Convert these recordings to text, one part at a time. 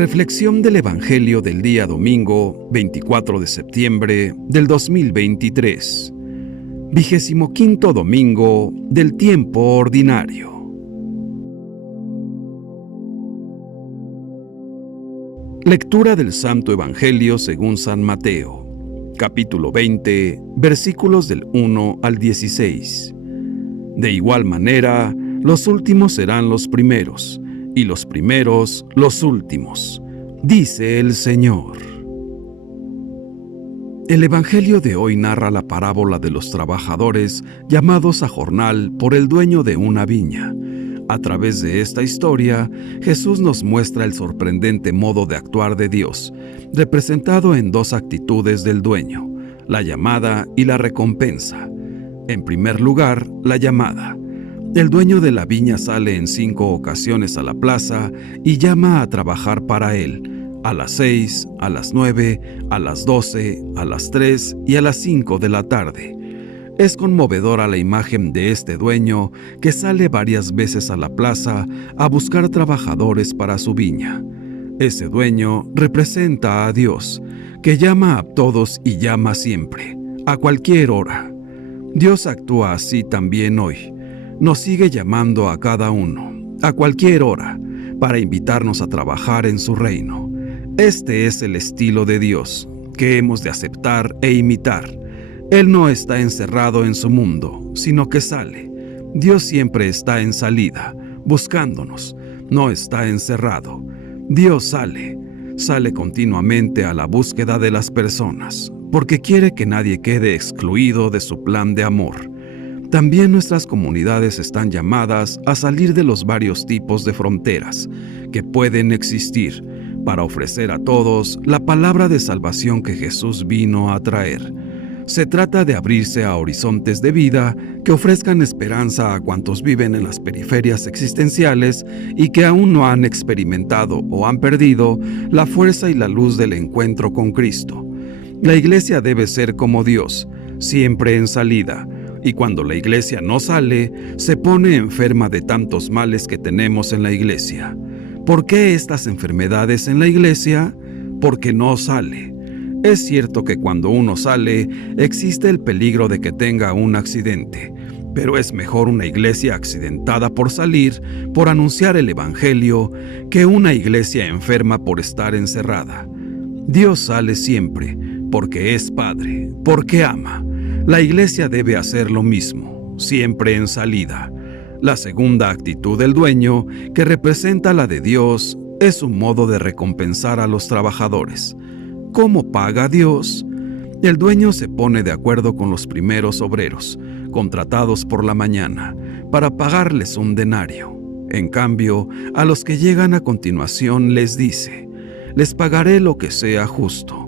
Reflexión del Evangelio del día domingo 24 de septiembre del 2023. 25º domingo del tiempo ordinario. Lectura del Santo Evangelio según San Mateo, capítulo 20, versículos del 1 al 16. De igual manera, los últimos serán los primeros, y los primeros los últimos, dice el Señor. El Evangelio de hoy narra la parábola de los trabajadores llamados a jornal por el dueño de una viña. A través de esta historia, Jesús nos muestra el sorprendente modo de actuar de Dios, representado en dos actitudes del dueño, la llamada y la recompensa. En primer lugar, la llamada. El dueño de la viña sale en 5 ocasiones a la plaza y llama a trabajar para él, a las 6, a las 9, a las 12, a las 3 y a las 5 de la tarde. Es conmovedora la imagen de este dueño que sale varias veces a la plaza a buscar trabajadores para su viña. Ese dueño representa a Dios, que llama a todos y llama siempre, a cualquier hora. Dios actúa así también hoy. Nos sigue llamando a cada uno, a cualquier hora, para invitarnos a trabajar en su reino. Este es el estilo de Dios, que hemos de aceptar e imitar. Él no está encerrado en su mundo, sino que sale. Dios siempre está en salida, buscándonos, no está encerrado. Dios sale continuamente a la búsqueda de las personas, porque quiere que nadie quede excluido de su plan de amor. También nuestras comunidades están llamadas a salir de los varios tipos de fronteras que pueden existir para ofrecer a todos la palabra de salvación que Jesús vino a traer. Se trata de abrirse a horizontes de vida que ofrezcan esperanza a cuantos viven en las periferias existenciales y que aún no han experimentado o han perdido la fuerza y la luz del encuentro con Cristo. La iglesia debe ser como Dios, siempre en salida. Y cuando la iglesia no sale, se pone enferma de tantos males que tenemos en la iglesia. ¿Por qué estas enfermedades en la iglesia? Porque no sale. Es cierto que cuando uno sale, existe el peligro de que tenga un accidente, pero es mejor una iglesia accidentada por salir, por anunciar el Evangelio, que una iglesia enferma por estar encerrada. Dios sale siempre, porque es Padre, porque ama. La iglesia debe hacer lo mismo, siempre en salida. La segunda actitud del dueño, que representa la de Dios, es un modo de recompensar a los trabajadores. ¿Cómo paga Dios? El dueño se pone de acuerdo con los primeros obreros, contratados por la mañana, para pagarles un denario. En cambio, a los que llegan a continuación les dice: les pagaré lo que sea justo.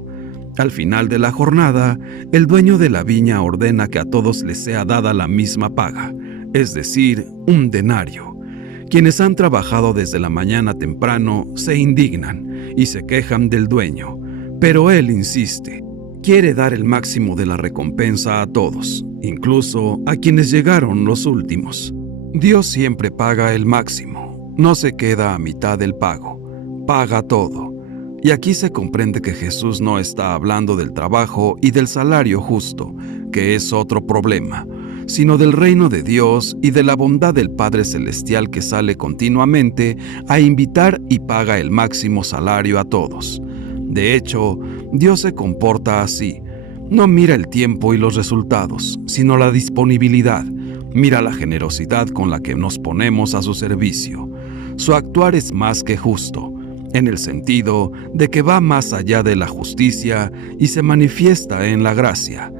Al final de la jornada, el dueño de la viña ordena que a todos les sea dada la misma paga, es decir, un denario. Quienes han trabajado desde la mañana temprano se indignan y se quejan del dueño, pero él insiste. Quiere dar el máximo de la recompensa a todos, incluso a quienes llegaron los últimos. Dios siempre paga el máximo, no se queda a mitad del pago, paga todo. Y aquí se comprende que Jesús no está hablando del trabajo y del salario justo, que es otro problema, sino del reino de Dios y de la bondad del Padre Celestial que sale continuamente a invitar y paga el máximo salario a todos. De hecho, Dios se comporta así. No mira el tiempo y los resultados, sino la disponibilidad. Mira la generosidad con la que nos ponemos a su servicio. Su actuar es más que justo, en el sentido de que va más allá de la justicia y se manifiesta en la gracia.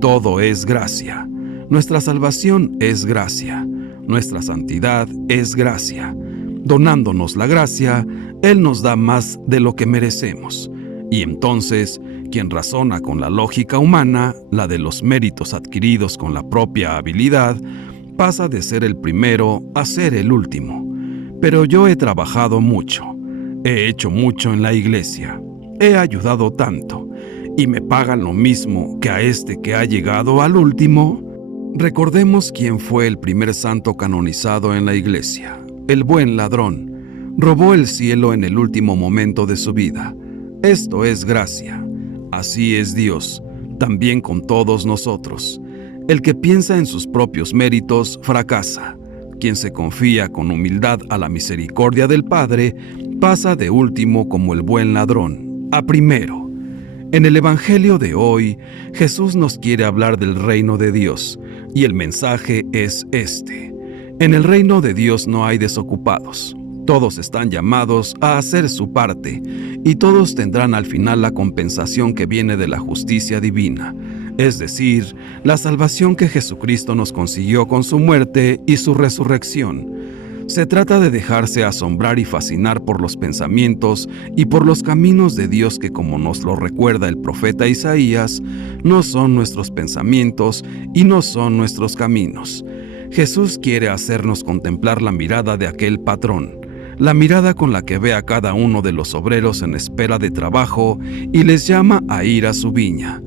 Todo es gracia. Nuestra salvación es gracia. Nuestra santidad es gracia. Donándonos la gracia, Él nos da más de lo que merecemos. Y entonces, quien razona con la lógica humana, la de los méritos adquiridos con la propia habilidad, pasa de ser el primero a ser el último. Pero yo he trabajado mucho. He hecho mucho en la iglesia, he ayudado tanto, y me pagan lo mismo que a este que ha llegado al último. Recordemos quién fue el primer santo canonizado en la iglesia, el buen ladrón. Robó el cielo en el último momento de su vida. Esto es gracia. Así es Dios, también con todos nosotros. El que piensa en sus propios méritos fracasa. Quien se confía con humildad a la misericordia del Padre pasa de último como el buen ladrón a primero. En el Evangelio de hoy, Jesús nos quiere hablar del reino de Dios, y el mensaje es este. En el reino de Dios no hay desocupados. Todos están llamados a hacer su parte, y todos tendrán al final la compensación que viene de la justicia divina, es decir, la salvación que Jesucristo nos consiguió con su muerte y su resurrección. Se trata de dejarse asombrar y fascinar por los pensamientos y por los caminos de Dios que, como nos lo recuerda el profeta Isaías, no son nuestros pensamientos y no son nuestros caminos. Jesús quiere hacernos contemplar la mirada de aquel patrón, la mirada con la que ve a cada uno de los obreros en espera de trabajo y les llama a ir a su viña.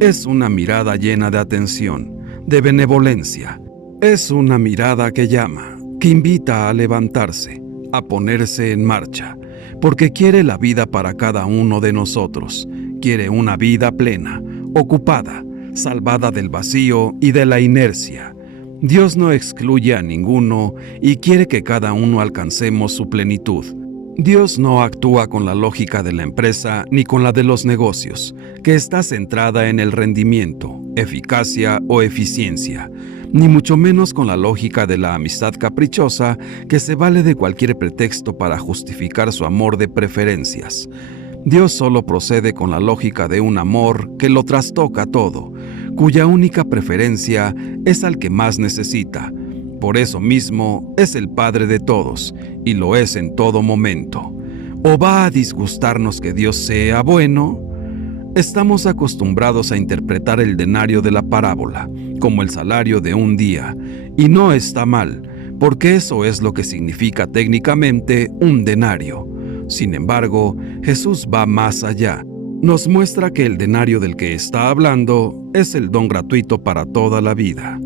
Es una mirada llena de atención, de benevolencia. Es una mirada que llama, que invita a levantarse, a ponerse en marcha, porque quiere la vida para cada uno de nosotros. Quiere una vida plena, ocupada, salvada del vacío y de la inercia. Dios no excluye a ninguno y quiere que cada uno alcancemos su plenitud. Dios no actúa con la lógica de la empresa ni con la de los negocios, que está centrada en el rendimiento, eficacia o eficiencia, ni mucho menos con la lógica de la amistad caprichosa que se vale de cualquier pretexto para justificar su amor de preferencias. Dios solo procede con la lógica de un amor que lo trastoca todo, cuya única preferencia es al que más necesita. Por eso mismo es el Padre de todos, y lo es en todo momento. ¿O va a disgustarnos que Dios sea bueno? Estamos acostumbrados a interpretar el denario de la parábola como el salario de un día, y no está mal, porque eso es lo que significa técnicamente un denario. Sin embargo, Jesús va más allá. Nos muestra que el denario del que está hablando es el don gratuito para toda la vida.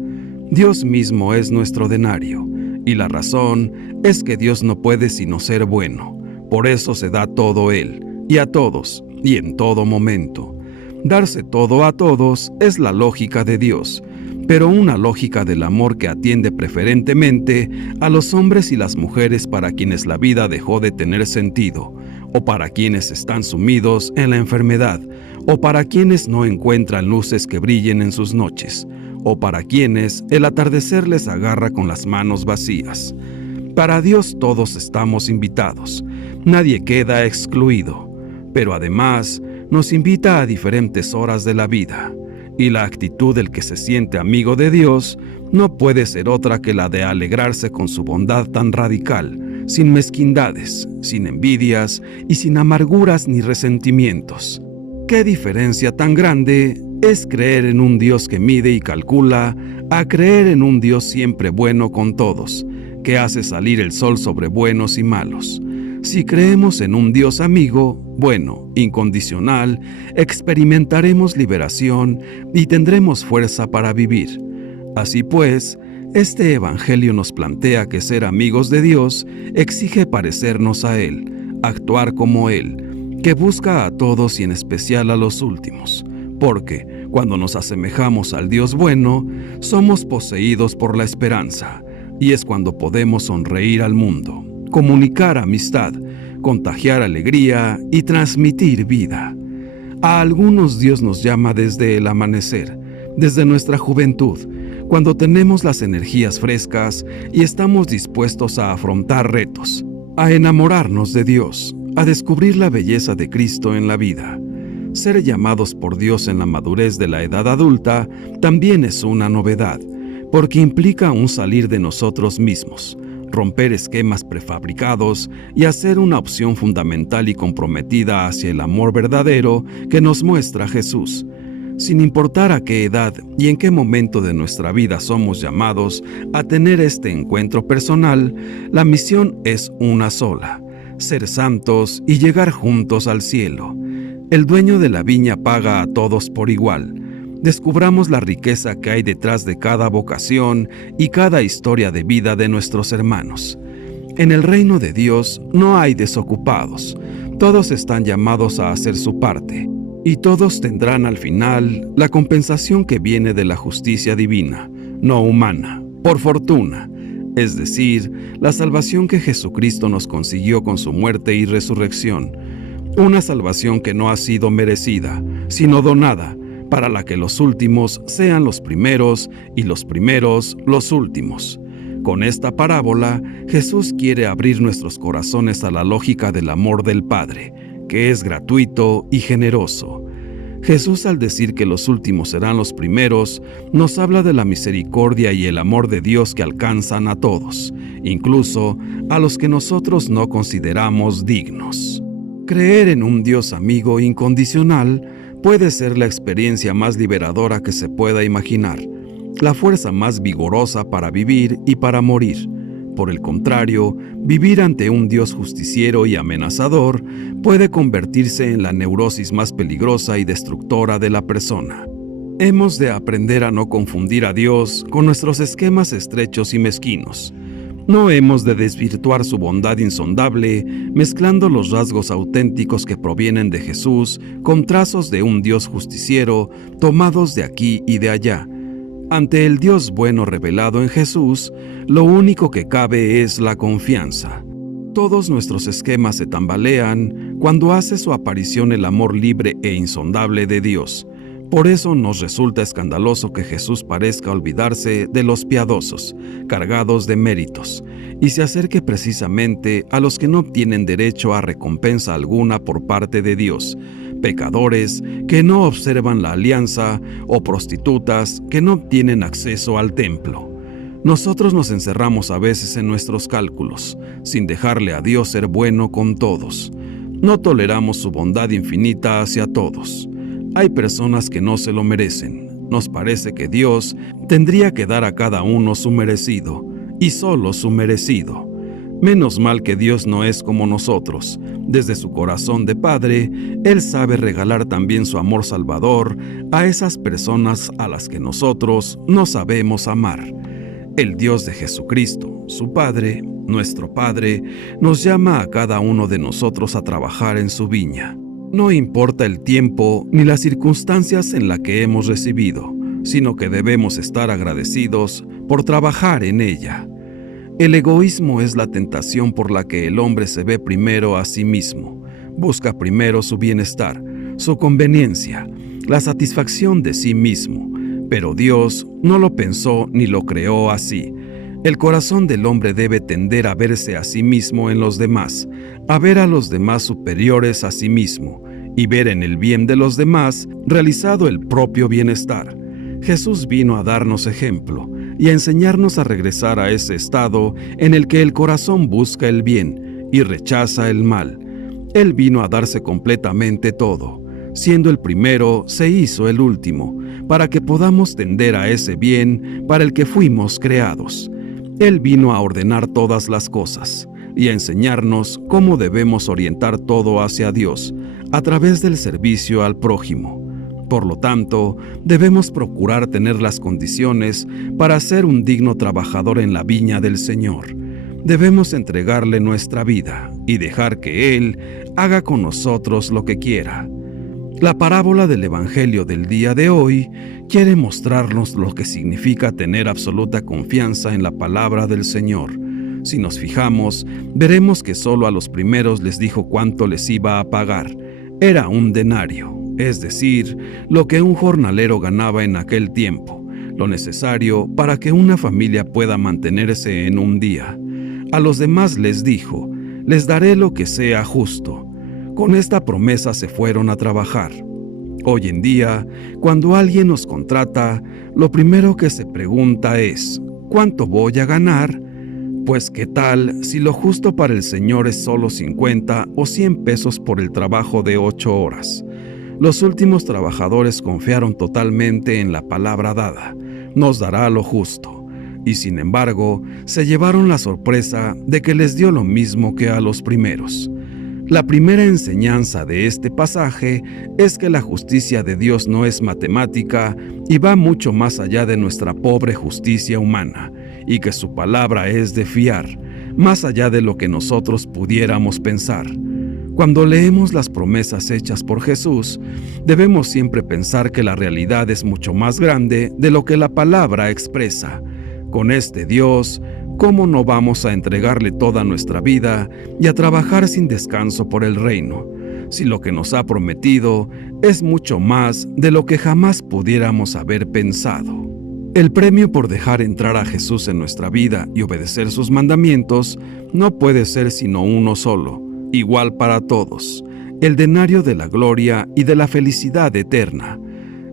Dios mismo es nuestro denario, y la razón es que Dios no puede sino ser bueno. Por eso se da todo Él, y a todos, y en todo momento. Darse todo a todos es la lógica de Dios, pero una lógica del amor que atiende preferentemente a los hombres y las mujeres para quienes la vida dejó de tener sentido, o para quienes están sumidos en la enfermedad, o para quienes no encuentran luces que brillen en sus noches, o para quienes el atardecer les agarra con las manos vacías. Para Dios todos estamos invitados, nadie queda excluido, pero además nos invita a diferentes horas de la vida, y la actitud del que se siente amigo de Dios no puede ser otra que la de alegrarse con su bondad tan radical, sin mezquindades, sin envidias y sin amarguras ni resentimientos. ¿Qué diferencia tan grande es creer en un Dios que mide y calcula a creer en un Dios siempre bueno con todos, que hace salir el sol sobre buenos y malos? Si creemos en un Dios amigo, bueno, incondicional, experimentaremos liberación y tendremos fuerza para vivir. Así pues, este Evangelio nos plantea que ser amigos de Dios exige parecernos a Él, actuar como Él, que busca a todos y en especial a los últimos, porque cuando nos asemejamos al Dios bueno, somos poseídos por la esperanza, y es cuando podemos sonreír al mundo, comunicar amistad, contagiar alegría y transmitir vida. A algunos Dios nos llama desde el amanecer, desde nuestra juventud, cuando tenemos las energías frescas y estamos dispuestos a afrontar retos, a enamorarnos de Dios, a descubrir la belleza de Cristo en la vida. Ser llamados por Dios en la madurez de la edad adulta también es una novedad, porque implica un salir de nosotros mismos, romper esquemas prefabricados y hacer una opción fundamental y comprometida hacia el amor verdadero que nos muestra Jesús. Sin importar a qué edad y en qué momento de nuestra vida somos llamados a tener este encuentro personal, la misión es una sola: ser santos y llegar juntos al cielo. El dueño de la viña paga a todos por igual. Descubramos la riqueza que hay detrás de cada vocación y cada historia de vida de nuestros hermanos. En el reino de Dios no hay desocupados. Todos están llamados a hacer su parte, y todos tendrán al final la compensación que viene de la justicia divina, no humana, por fortuna, es decir, la salvación que Jesucristo nos consiguió con su muerte y resurrección, una salvación que no ha sido merecida, sino donada, para la que los últimos sean los primeros y los primeros los últimos. Con esta parábola, Jesús quiere abrir nuestros corazones a la lógica del amor del Padre, que es gratuito y generoso. Jesús, al decir que los últimos serán los primeros, nos habla de la misericordia y el amor de Dios que alcanzan a todos, incluso a los que nosotros no consideramos dignos. Creer en un Dios amigo incondicional puede ser la experiencia más liberadora que se pueda imaginar, la fuerza más vigorosa para vivir y para morir. Por el contrario, vivir ante un Dios justiciero y amenazador puede convertirse en la neurosis más peligrosa y destructora de la persona. Hemos de aprender a no confundir a Dios con nuestros esquemas estrechos y mezquinos. No hemos de desvirtuar su bondad insondable mezclando los rasgos auténticos que provienen de Jesús con trazos de un Dios justiciero tomados de aquí y de allá. Ante el Dios bueno revelado en Jesús, lo único que cabe es la confianza. Todos nuestros esquemas se tambalean cuando hace su aparición el amor libre e insondable de Dios. Por eso nos resulta escandaloso que Jesús parezca olvidarse de los piadosos, cargados de méritos, y se acerque precisamente a los que no tienen derecho a recompensa alguna por parte de Dios, pecadores que no observan la alianza o prostitutas que no tienen acceso al templo. Nosotros nos encerramos a veces en nuestros cálculos, sin dejarle a Dios ser bueno con todos. No toleramos su bondad infinita hacia todos. Hay personas que no se lo merecen. Nos parece que Dios tendría que dar a cada uno su merecido, y solo su merecido. Menos mal que Dios no es como nosotros. Desde su corazón de Padre, Él sabe regalar también su amor salvador a esas personas a las que nosotros no sabemos amar. El Dios de Jesucristo, su Padre, nuestro Padre, nos llama a cada uno de nosotros a trabajar en su viña. No importa el tiempo ni las circunstancias en las que hemos recibido, sino que debemos estar agradecidos por trabajar en ella. El egoísmo es la tentación por la que el hombre se ve primero a sí mismo, busca primero su bienestar, su conveniencia, la satisfacción de sí mismo, pero Dios no lo pensó ni lo creó así. El corazón del hombre debe tender a verse a sí mismo en los demás, a ver a los demás superiores a sí mismo y ver en el bien de los demás realizado el propio bienestar. Jesús vino a darnos ejemplo y a enseñarnos a regresar a ese estado en el que el corazón busca el bien y rechaza el mal. Él vino a darse completamente todo. Siendo el primero, se hizo el último, para que podamos tender a ese bien para el que fuimos creados. Él vino a ordenar todas las cosas y a enseñarnos cómo debemos orientar todo hacia Dios, a través del servicio al prójimo. Por lo tanto, debemos procurar tener las condiciones para ser un digno trabajador en la viña del Señor. Debemos entregarle nuestra vida y dejar que Él haga con nosotros lo que quiera. La parábola del Evangelio del día de hoy quiere mostrarnos lo que significa tener absoluta confianza en la palabra del Señor. Si nos fijamos, veremos que solo a los primeros les dijo cuánto les iba a pagar. Era un denario, es decir, lo que un jornalero ganaba en aquel tiempo, lo necesario para que una familia pueda mantenerse en un día. A los demás les dijo, les daré lo que sea justo. Con esta promesa se fueron a trabajar. Hoy en día, cuando alguien nos contrata, lo primero que se pregunta es, ¿cuánto voy a ganar? Pues ¿qué tal si lo justo para el Señor es solo 50 o 100 pesos por el trabajo de 8 horas? Los últimos trabajadores confiaron totalmente en la palabra dada, nos dará lo justo. Y sin embargo, se llevaron la sorpresa de que les dio lo mismo que a los primeros. La primera enseñanza de este pasaje es que la justicia de Dios no es matemática y va mucho más allá de nuestra pobre justicia humana, y que su palabra es de fiar. más allá de lo que nosotros pudiéramos pensar. Cuando leemos las promesas hechas por Jesús, debemos siempre pensar que la realidad es mucho más grande de lo que la palabra expresa. Con este Dios, ¿cómo no vamos a entregarle toda nuestra vida y a trabajar sin descanso por el reino, si lo que nos ha prometido es mucho más de lo que jamás pudiéramos haber pensado? El premio por dejar entrar a Jesús en nuestra vida y obedecer sus mandamientos no puede ser sino uno solo, igual para todos: el denario de la gloria y de la felicidad eterna.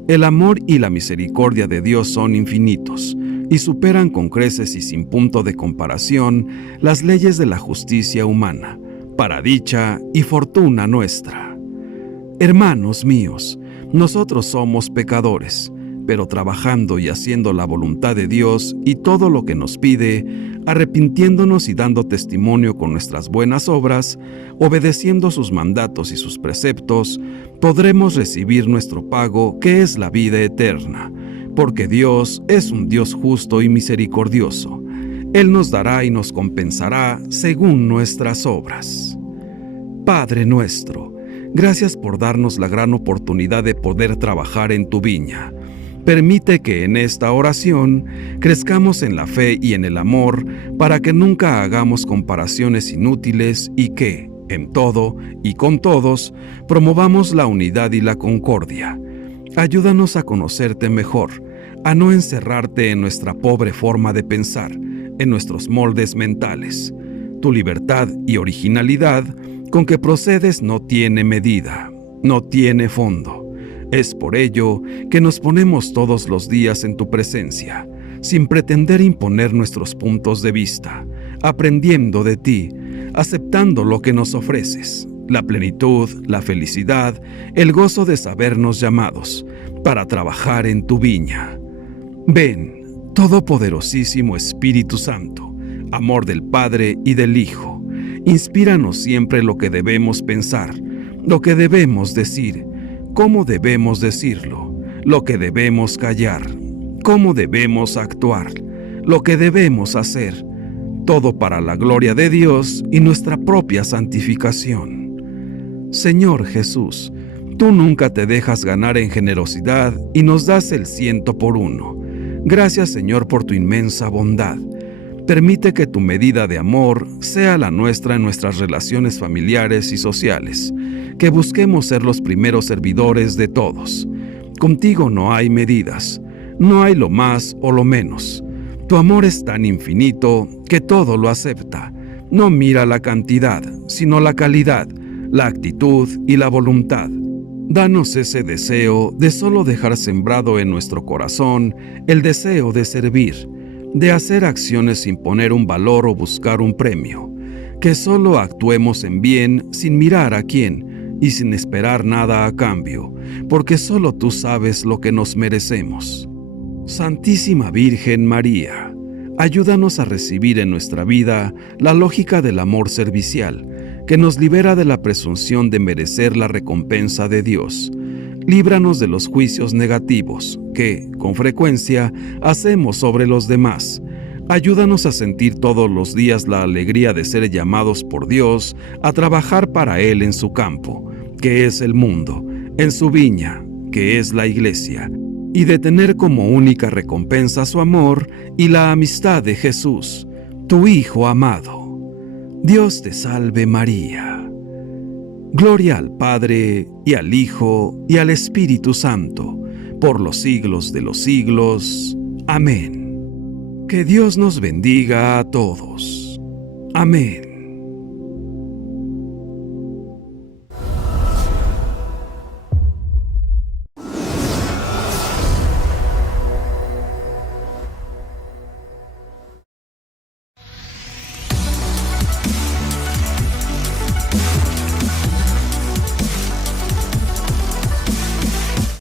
El amor y la misericordia de Dios son infinitos y superan con creces y sin punto de comparación las leyes de la justicia humana, para dicha y fortuna nuestra. Hermanos míos, nosotros somos pecadores, pero trabajando y haciendo la voluntad de Dios y todo lo que nos pide, arrepintiéndonos y dando testimonio con nuestras buenas obras, obedeciendo sus mandatos y sus preceptos, podremos recibir nuestro pago, que es la vida eterna, porque Dios es un Dios justo y misericordioso. Él nos dará y nos compensará según nuestras obras. Padre nuestro, gracias por darnos la gran oportunidad de poder trabajar en tu viña. Permite que en esta oración crezcamos en la fe y en el amor, para que nunca hagamos comparaciones inútiles y que, en todo y con todos, promovamos la unidad y la concordia. Ayúdanos a conocerte mejor, a no encerrarte en nuestra pobre forma de pensar, en nuestros moldes mentales. Tu libertad y originalidad con que procedes no tiene medida, no tiene fondo. Es por ello que nos ponemos todos los días en tu presencia, sin pretender imponer nuestros puntos de vista, aprendiendo de ti, aceptando lo que nos ofreces, la plenitud, la felicidad, el gozo de sabernos llamados, para trabajar en tu viña. Ven, Todopoderosísimo Espíritu Santo, amor del Padre y del Hijo, inspíranos siempre lo que debemos pensar, lo que debemos decir, cómo debemos decirlo, lo que debemos callar, cómo debemos actuar, lo que debemos hacer, todo para la gloria de Dios y nuestra propia santificación. Señor Jesús, tú nunca te dejas ganar en generosidad y nos das el 100 por 1. Gracias, Señor, por tu inmensa bondad. Permite que tu medida de amor sea la nuestra en nuestras relaciones familiares y sociales, que busquemos ser los primeros servidores de todos. Contigo no hay medidas, no hay lo más o lo menos. Tu amor es tan infinito que todo lo acepta. No mira la cantidad, sino la calidad, la actitud y la voluntad. Danos ese deseo de solo dejar sembrado en nuestro corazón el deseo de servir, de hacer acciones sin poner un valor o buscar un premio, que solo actuemos en bien sin mirar a quién y sin esperar nada a cambio, porque solo tú sabes lo que nos merecemos. Santísima Virgen María, ayúdanos a recibir en nuestra vida la lógica del amor servicial, que nos libera de la presunción de merecer la recompensa de Dios. Líbranos de los juicios negativos que, con frecuencia, hacemos sobre los demás. Ayúdanos a sentir todos los días la alegría de ser llamados por Dios a trabajar para Él en su campo, que es el mundo, en su viña, que es la Iglesia, y de tener como única recompensa su amor y la amistad de Jesús, tu Hijo amado. Dios te salve María. Gloria al Padre, y al Hijo, y al Espíritu Santo, por los siglos de los siglos. Amén. Que Dios nos bendiga a todos. Amén.